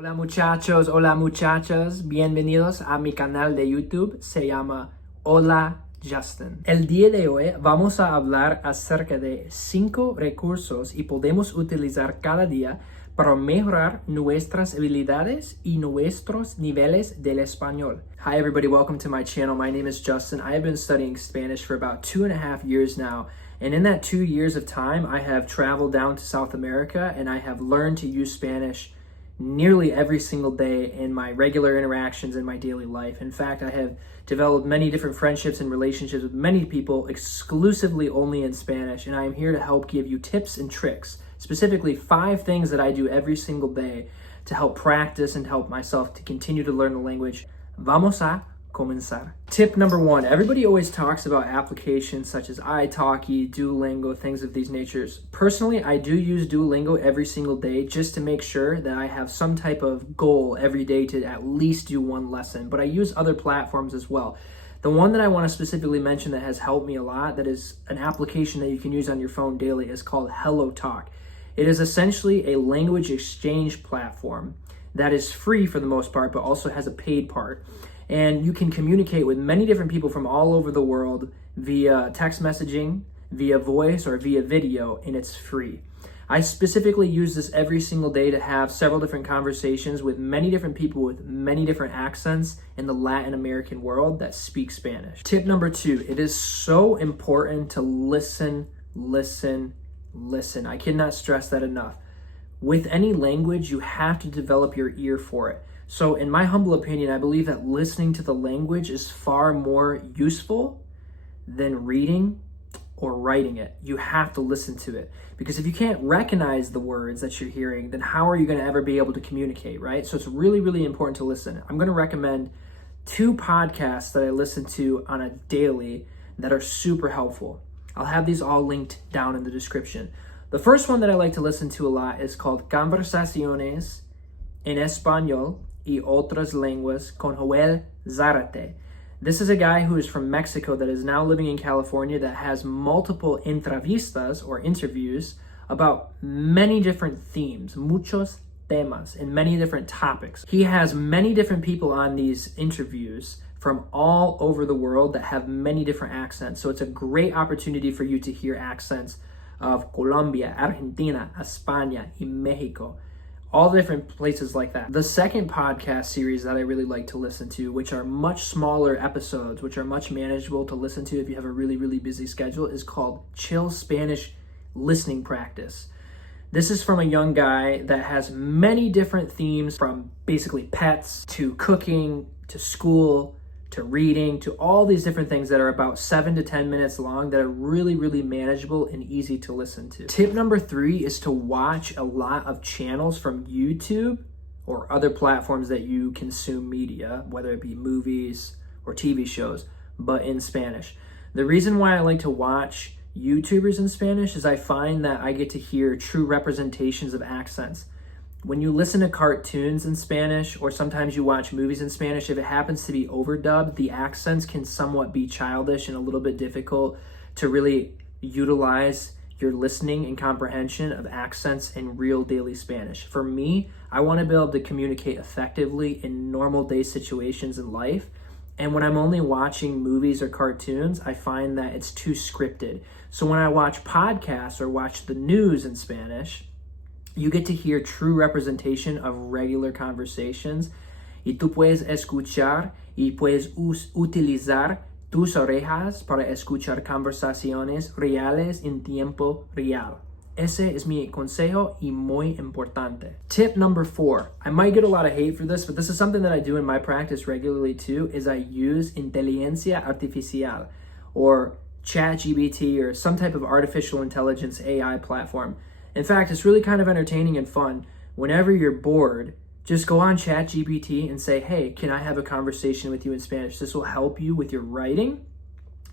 Hola muchachos, hola muchachas, bienvenidos a mi canal de YouTube, se llama Hola Justin. El día de hoy vamos a hablar acerca de 5 recursos y podemos utilizar cada día para mejorar nuestras habilidades y nuestros niveles del español. Hi everybody, welcome to my channel. My name is Justin. I have been studying Spanish for about 2.5 years now. And in that 2 years of time, I have traveled down to South America and I have learned to use Spanish nearly every single day in my regular interactions in my daily life. In fact, I have developed many different friendships and relationships with many people exclusively only in Spanish, and I am here to help give you tips and tricks, specifically 5 things that I do every single day to help practice and help myself to continue to learn the language. Vamos a comenzar. Tip number 1. Everybody always talks about applications such as italki, Duolingo, things of these natures. Personally, I do use Duolingo every single day just to make sure that I have some type of goal every day to at least do 1 lesson, but I use other platforms as well. The one that I want to specifically mention that has helped me a lot, that is an application that you can use on your phone daily, is called HelloTalk. It is essentially a language exchange platform that is free for the most part, but also has a paid part. And you can communicate with many different people from all over the world via text messaging, via voice, or via video, and it's free. I specifically use this every single day to have several different conversations with many different people with many different accents in the Latin American world that speak Spanish. Tip number 2, it is so important to listen. I cannot stress that enough. With any language, you have to develop your ear for it. So in my humble opinion, I believe that listening to the language is far more useful than reading or writing it. You have to listen to it, because if you can't recognize the words that you're hearing, then how are you going to ever be able to communicate, right? So it's really, really important to listen. I'm going to recommend 2 podcasts that I listen to on a daily that are super helpful. I'll have these all linked down in the description. The first one that I like to listen to a lot is called Conversaciones en Español y otras lenguas con Joel Zárate. This is a guy who is from Mexico that is now living in California that has multiple entrevistas or interviews about many different themes, muchos temas, and many different topics. He has many different people on these interviews from all over the world that have many different accents. So it's a great opportunity for you to hear accents of Colombia, Argentina, España, and Mexico. All the different places like that. The second podcast series that I really like to listen to, which are much smaller episodes, which are much manageable to listen to if you have a really, really busy schedule, is called Chill Spanish Listening Practice. This is from a young guy that has many different themes, from basically pets to cooking to school to reading to all these different things that are about 7 to 10 minutes long that are really, really manageable and easy to listen to. Tip number 3 is to watch a lot of channels from YouTube or other platforms that you consume media, whether it be movies or TV shows, but in Spanish. The reason why I like to watch YouTubers in Spanish is I find that I get to hear true representations of accents. When you listen to cartoons in Spanish, or sometimes you watch movies in Spanish, if it happens to be overdubbed, the accents can somewhat be childish and a little bit difficult to really utilize your listening and comprehension of accents in real daily Spanish. For me, I want to be able to communicate effectively in normal day situations in life. And when I'm only watching movies or cartoons, I find that it's too scripted. So when I watch podcasts or watch the news in Spanish, you get to hear true representation of regular conversations, y tú puedes escuchar y puedes utilizar tus orejas para escuchar conversaciones reales en tiempo real. Ese es mi consejo y muy importante. Tip number 4. I might get a lot of hate for this, but this is something that I do in my practice regularly too, is I use inteligencia artificial or ChatGBT or some type of artificial intelligence AI platform. In fact, it's really kind of entertaining and fun. Whenever you're bored, just go on ChatGPT and say, hey, can I have a conversation with you in Spanish? This will help you with your writing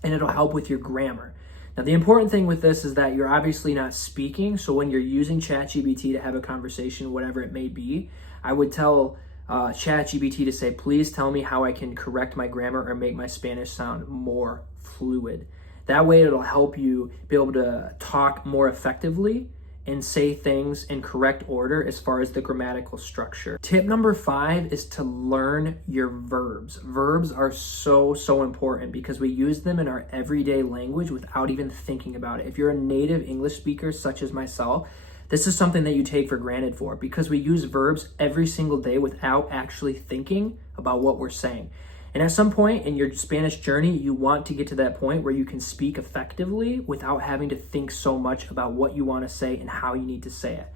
and it'll help with your grammar. Now, the important thing with this is that you're obviously not speaking. So when you're using ChatGPT to have a conversation, whatever it may be, I would tell ChatGPT to say, please tell me how I can correct my grammar or make my Spanish sound more fluid. That way it'll help you be able to talk more effectively and say things in correct order as far as the grammatical structure. Tip number 5 is to learn your verbs. Verbs are so important because we use them in our everyday language without even thinking about it. If you're a native English speaker, such as myself, this is something that you take for granted for because we use verbs every single day without actually thinking about what we're saying. And at some point in your Spanish journey, you want to get to that point where you can speak effectively without having to think so much about what you want to say and how you need to say it.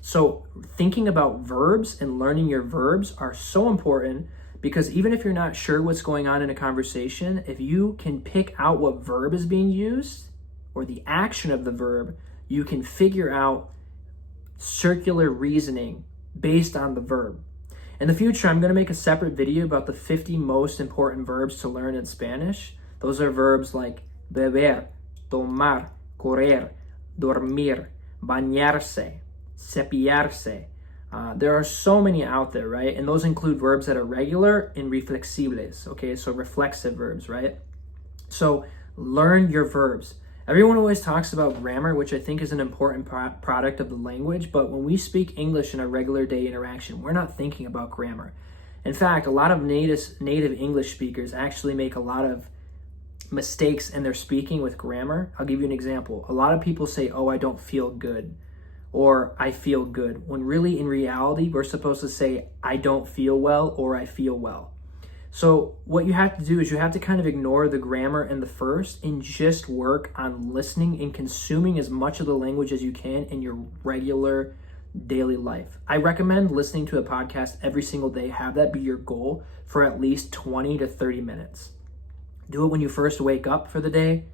So thinking about verbs and learning your verbs are so important because even if you're not sure what's going on in a conversation, if you can pick out what verb is being used or the action of the verb, you can figure out circular reasoning based on the verb. In the future, I'm going to make a separate video about the 50 most important verbs to learn in Spanish. Those are verbs like beber, tomar, correr, dormir, bañarse, cepillarse. There are so many out there, right? And those include verbs that are regular and reflexibles, okay? So reflexive verbs, right? So learn your verbs. Everyone always talks about grammar, which I think is an important product of the language, but when we speak English in a regular day interaction, we're not thinking about grammar. In fact, a lot of native English speakers actually make a lot of mistakes in their speaking with grammar. I'll give you an example. A lot of people say, oh, I don't feel good, or I feel good, when really in reality, we're supposed to say, I don't feel well, or I feel well. So what you have to do is you have to kind of ignore the grammar in the first and just work on listening and consuming as much of the language as you can in your regular daily life. I recommend listening to a podcast every single day. Have that be your goal for at least 20 to 30 minutes. Do it when you first wake up for the day.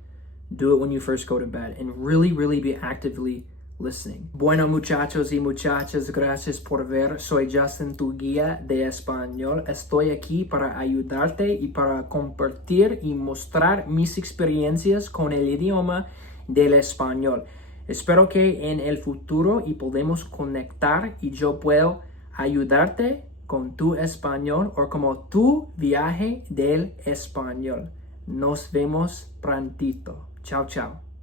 Do it when you first go to bed, and really be actively listening. Bueno, muchachos y muchachas, gracias por ver. Soy Justin, tu guía de español. Estoy aquí para ayudarte y para compartir y mostrar mis experiencias con el idioma del español. Espero que en el futuro y podemos conectar y yo puedo ayudarte con tu español o como tu viaje del español. Nos vemos prontito. Chao, chao.